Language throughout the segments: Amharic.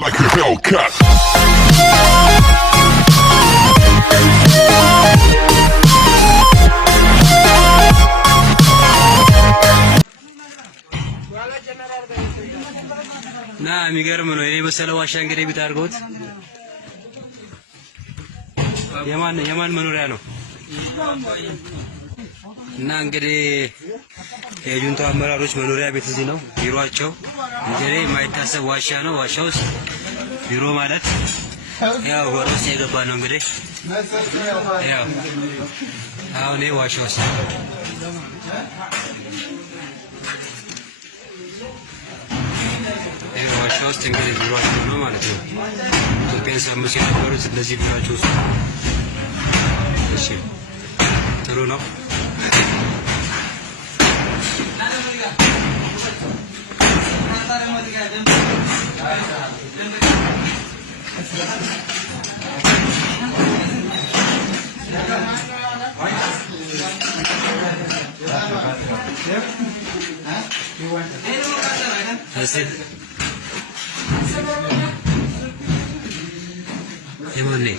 like a Hellcat. ና የሚገርም ነው። ይሄ መሰለ ዋሻ እንግዲህ ቤት አድርገውት የማን መኖሪያ ነው? እና እንግዲህ የጁንታው አመራሮች መኖሪያ ቤት እዚህ ነው ቢሮአቸው። እንግዲህ የማይታሰብ ዋሻ ነው። ዋሻ ውስጥ ቢሮ ማለት ያው ወሮስ የገባ ነው። እንግዲህ ያው አሁን ይሄ ዋሻ ውስጥ ዋሻ ውስጥ እንግዲህ ቢሮአቸው ነው ማለት ነው። ኢትዮጵያን ሰምስ የነበሩት እንደዚህ ቢሮአቸው ውስጥ እሺ፣ ጥሩ ነው። Emane.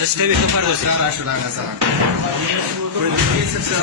Este video para mostrar a ajudar nessa. Por isso que você